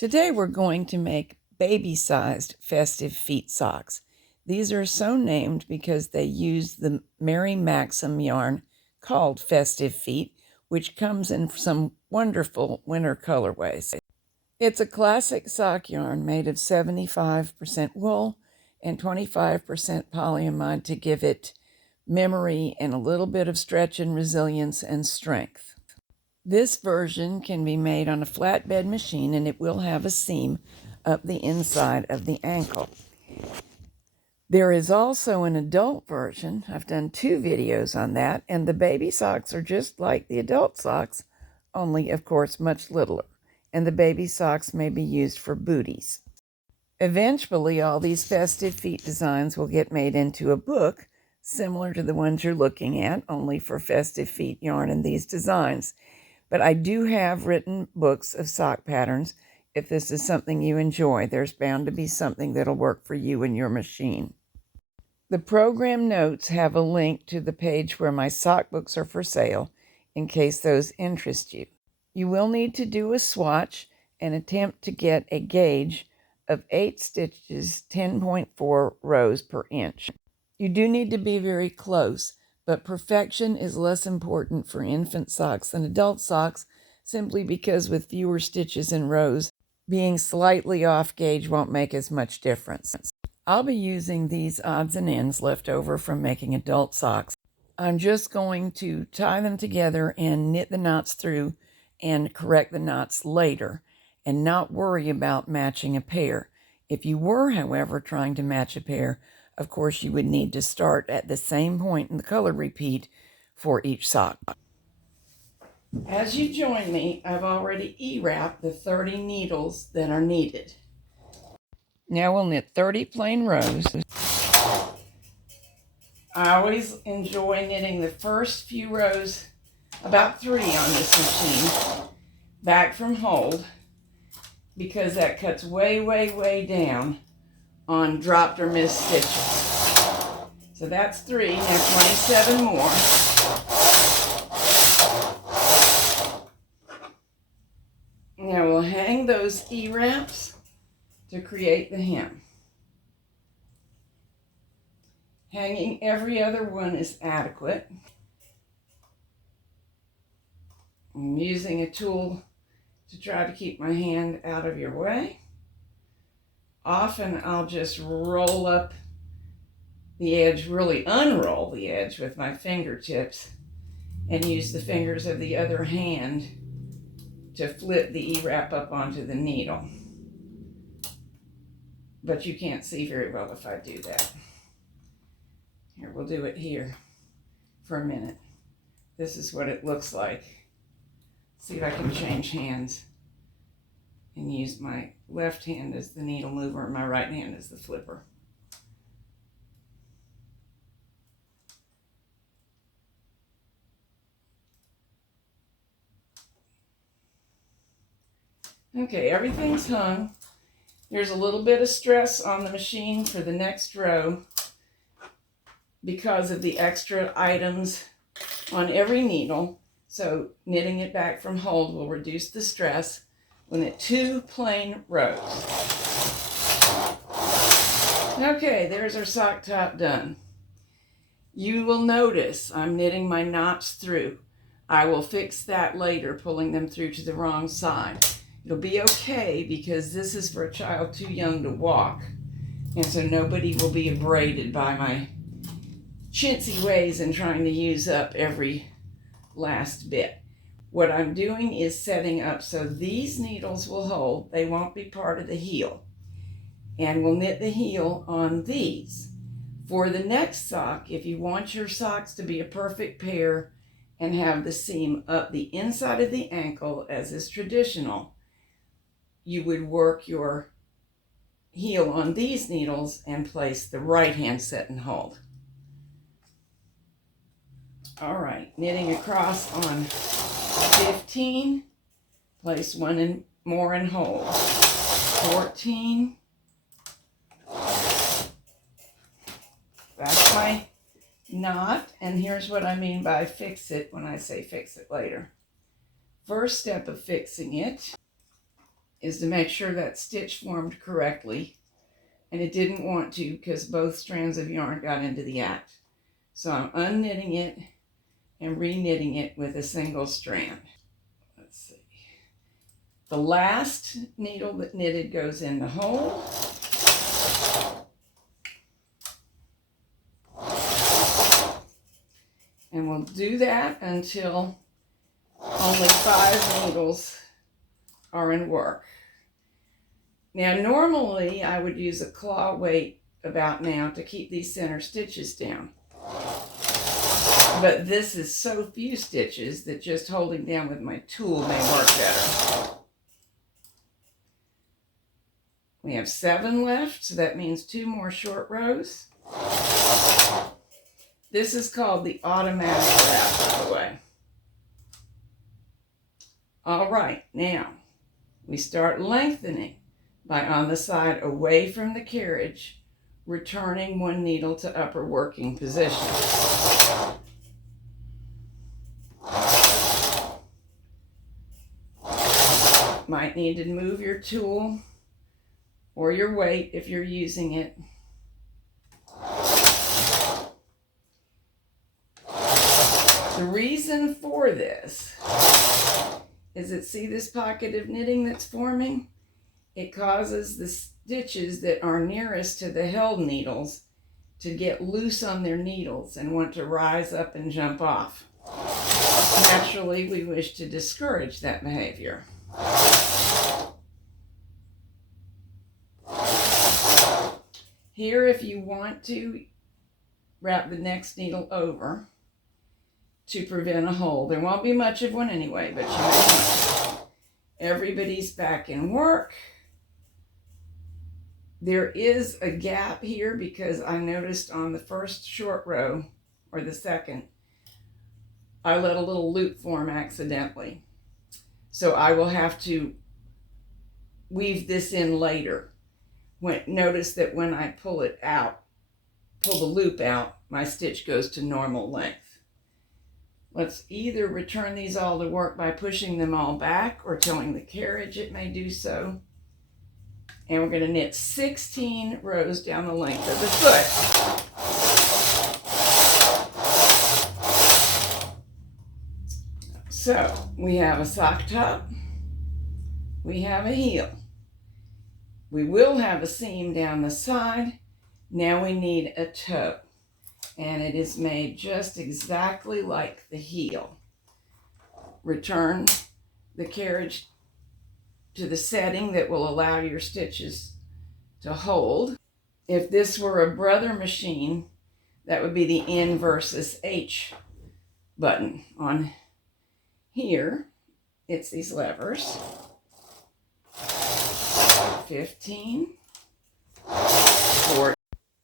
Today we're going to make baby-sized festive feet socks. These are so named because they use the Mary Maxim yarn called Festive Feet, which comes in some wonderful winter colorways. It's a classic sock yarn made of 75% wool and 25% polyamide to give it memory and a little bit of stretch and resilience and strength. This version can be made on a flatbed machine, and it will have a seam up the inside of the ankle. There is also an adult version. I've done 2 videos on that, and the baby socks are just like the adult socks, only, of course, much littler. And the baby socks may be used for booties. Eventually, all these festive feet designs will get made into a book, similar to the ones you're looking at, only for festive feet yarn and these designs. But I do have written books of sock patterns. If this is something you enjoy, there's bound to be something that'll work for you and your machine. The program notes have a link to the page where my sock books are for sale, in case those interest you. You will need to do a swatch and attempt to get a gauge of 8 stitches, 10.4 rows per inch. You do need to be very close, but perfection is less important for infant socks than adult socks, simply because with fewer stitches and rows, being slightly off gauge won't make as much difference. I'll be using these odds and ends left over from making adult socks. I'm just going to tie them together and knit the knots through and correct the knots later and not worry about matching a pair. If you were, however, trying to match a pair, of course, you would need to start at the same point in the color repeat for each sock. As you join me, I've already E-wrapped the 30 needles that are needed. Now we'll knit 30 plain rows. I always enjoy knitting the first few rows, about 3 on this machine, back from hold, because that cuts way, way, way down on dropped or missed stitches. So that's 3, now 27 more. Now we'll hang those E-wraps to create the hem. Hanging every other one is adequate. I'm using a tool to try to keep my hand out of your way. Often I'll just roll up the edge, really unroll the edge with my fingertips and use the fingers of the other hand to flip the E-wrap up onto the needle. But you can't see very well if I do that. Here, we'll do it here for a minute. This is what it looks like. See if I can change hands and use my left hand as the needle mover and my right hand as the flipper. Okay, everything's hung. There's a little bit of stress on the machine for the next row because of the extra items on every needle. So knitting it back from hold will reduce the stress. We'll knit 2 plain rows. Okay, there's our sock top done. You will notice I'm knitting my knots through. I will fix that later, pulling them through to the wrong side. It'll be okay because this is for a child too young to walk, and so nobody will be abraded by my chintzy ways and trying to use up every last bit. What I'm doing is setting up so these needles will hold. They won't be part of the heel. And we'll knit the heel on these. For the next sock, if you want your socks to be a perfect pair and have the seam up the inside of the ankle as is traditional, you would work your heel on these needles and place the right hand set and hold. All right, knitting across on 15, place 1 more and hold. 14, that's my knot, and here's what I mean by fix it when I say fix it later. First step of fixing it is to make sure that stitch formed correctly, and it didn't want to because both strands of yarn got into the act. So I'm unknitting it and reknitting it with a single strand. Let's see. The last needle that knitted goes in the hole. And we'll do that until only 5 needles are in work. Now, normally I would use a claw weight about now to keep these center stitches down. But this is so few stitches that just holding down with my tool may work better. We have 7 left, so that means 2 more short rows. This is called the automatic wrap, by the way. All right, now we start lengthening by on the side away from the carriage, returning 1 needle to upper working position. Might need to move your tool or your weight if you're using it. The reason for this is that, see this pocket of knitting that's forming? It causes the stitches that are nearest to the held needles to get loose on their needles and want to rise up and jump off. Naturally, we wish to discourage that behavior. Here, if you want to wrap the next needle over to prevent a hole. There won't be much of one anyway, but you may want to. Everybody's back in work. There is a gap here because I noticed on the first short row, or the second, I let a little loop form accidentally. So I will have to weave this in later. Notice that when I pull it out, pull the loop out, my stitch goes to normal length. Let's either return these all to work by pushing them all back or tilting the carriage, it may do so. And we're going to knit 16 rows down the length of the foot. So we have a sock top, we have a heel. We will have a seam down the side. Now we need a toe. And it is made just exactly like the heel. Return the carriage to the setting that will allow your stitches to hold. If this were a brother machine, that would be the N versus H button. On here, it's these levers. 15, 14.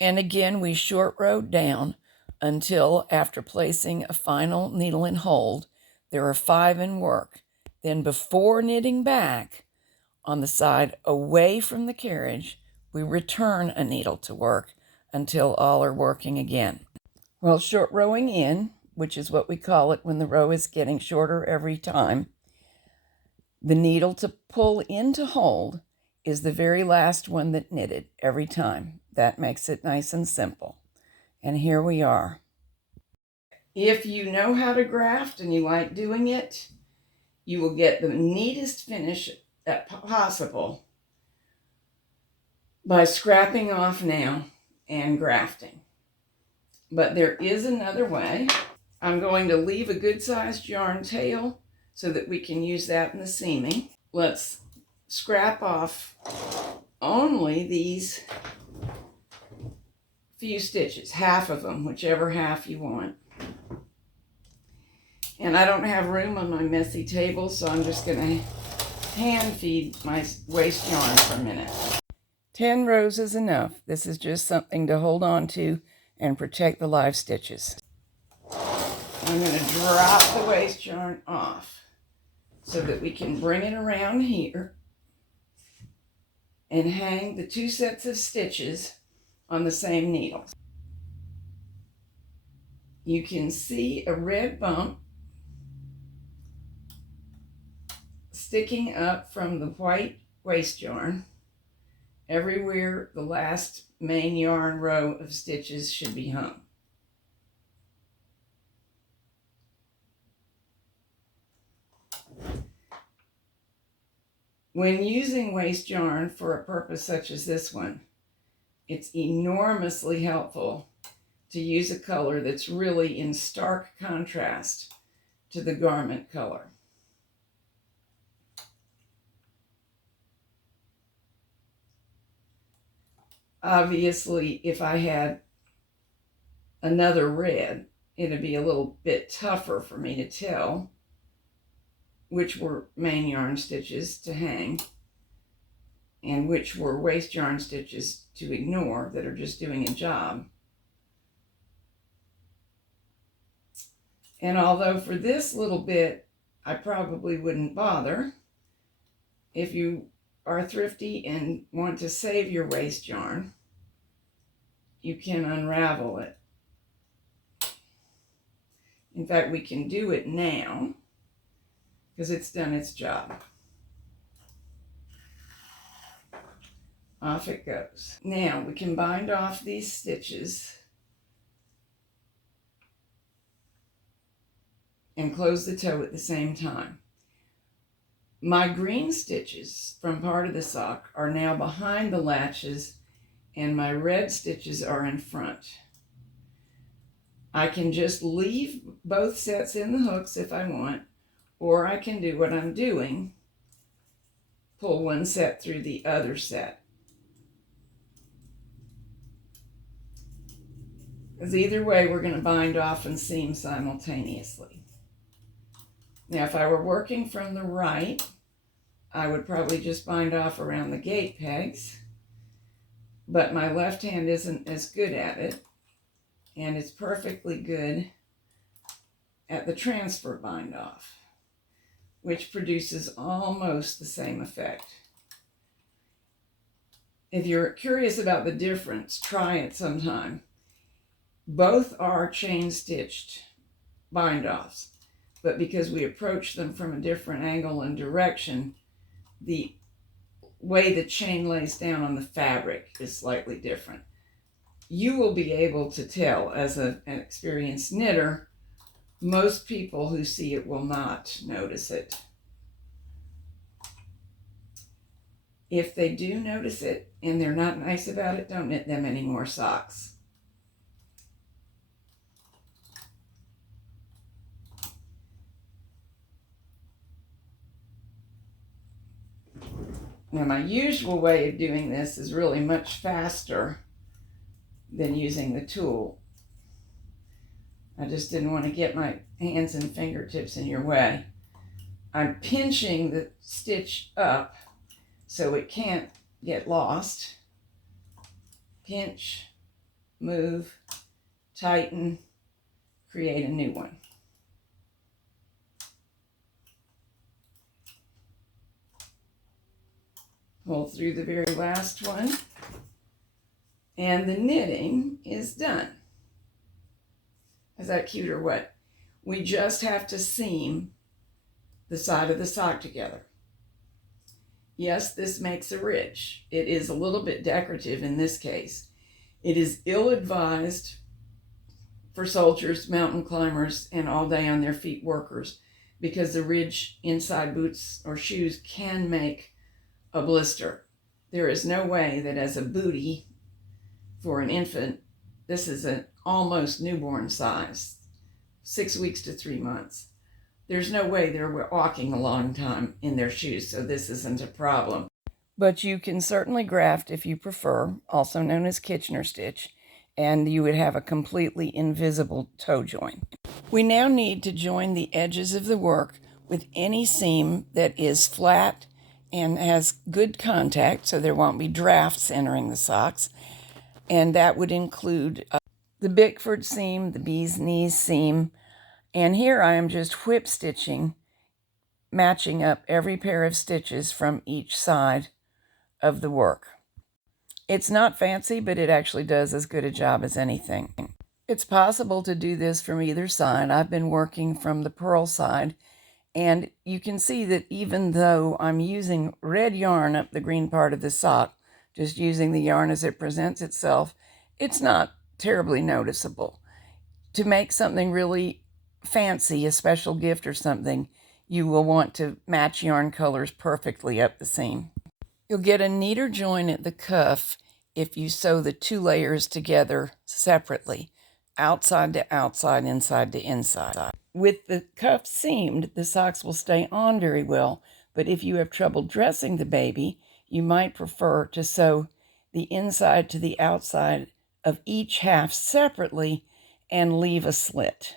And again, we short row down until after placing a final needle in hold, there are 5 in work. Then before knitting back on the side away from the carriage, we return a needle to work until all are working again. Well, short rowing in, which is what we call it when the row is getting shorter every time, the needle to pull into hold is the very last one that knitted every time. That makes it nice and simple. And here we are. If you know how to graft and you like doing it, you will get the neatest finish possible by scrapping off now and grafting. But there is another way. I'm going to leave a good-sized yarn tail so that we can use that in the seaming. Let's scrap off only these few stitches, half of them, whichever half you want. And I don't have room on my messy table, so I'm just going to hand feed my waste yarn for a minute. 10 rows is enough. This is just something to hold on to and protect the live stitches. I'm going to drop the waste yarn off so that we can bring it around here and hang the 2 sets of stitches on the same needle. You can see a red bump sticking up from the white waste yarn everywhere the last main yarn row of stitches should be hung. When using waste yarn for a purpose such as this one, it's enormously helpful to use a color that's really in stark contrast to the garment color. Obviously, if I had another red, it'd be a little bit tougher for me to tell which were main yarn stitches to hang and which were waste yarn stitches to ignore that are just doing a job. And although for this little bit I probably wouldn't bother, if you are thrifty and want to save your waste yarn, you can unravel it. In fact, we can do it now because it's done its job. Off it goes. Now we can bind off these stitches and close the toe at the same time. My green stitches from part of the sock are now behind the latches and my red stitches are in front. I can just leave both sets in the hooks if I want, or I can do what I'm doing, pull one set through the other set. Because either way, we're going to bind off and seam simultaneously. Now, if I were working from the right, I would probably just bind off around the gate pegs, but my left hand isn't as good at it, and it's perfectly good at the transfer bind off, which produces almost the same effect. If you're curious about the difference, try it sometime. Both are chain stitched bind offs, but because we approach them from a different angle and direction, the way the chain lays down on the fabric is slightly different. You will be able to tell as an experienced knitter. Most people who see it will not notice it. If they do notice it and they're not nice about it, don't knit them any more socks. Now, my usual way of doing this is really much faster than using the tool. I just didn't want to get my hands and fingertips in your way. I'm pinching the stitch up so it can't get lost. Pinch, move, tighten, create a new one. Pull through the very last one, and the knitting is done. Is that cute or what? We just have to seam the side of the sock together. Yes, this makes a ridge. It is a little bit decorative in this case. It is ill-advised for soldiers, mountain climbers, and all day on their feet workers, because the ridge inside boots or shoes can make a blister. There is no way that as a bootie for an infant, this is an almost newborn size, 6 weeks to 3 months. There's no way they're walking a long time in their shoes, so this isn't a problem. But you can certainly graft if you prefer, also known as Kitchener stitch, and you would have a completely invisible toe join. We now need to join the edges of the work with any seam that is flat and has good contact, so there won't be drafts entering the socks, and that would include the Bickford seam, the bee's knees seam, and here I am just whip stitching, matching up every pair of stitches from each side of the work. It's not fancy, but it actually does as good a job as anything. It's possible to do this from either side. I've been working from the purl side, And you can see that even though I'm using red yarn up the green part of the sock, just using the yarn as it presents itself, it's not terribly noticeable. To make something really fancy, a special gift or something, you will want to match yarn colors perfectly up the seam. You'll get a neater join at the cuff if you sew the two layers together separately, outside to outside, inside to inside. With the cuff seamed, the socks will stay on very well, but if you have trouble dressing the baby, you might prefer to sew the inside to the outside of each half separately and leave a slit.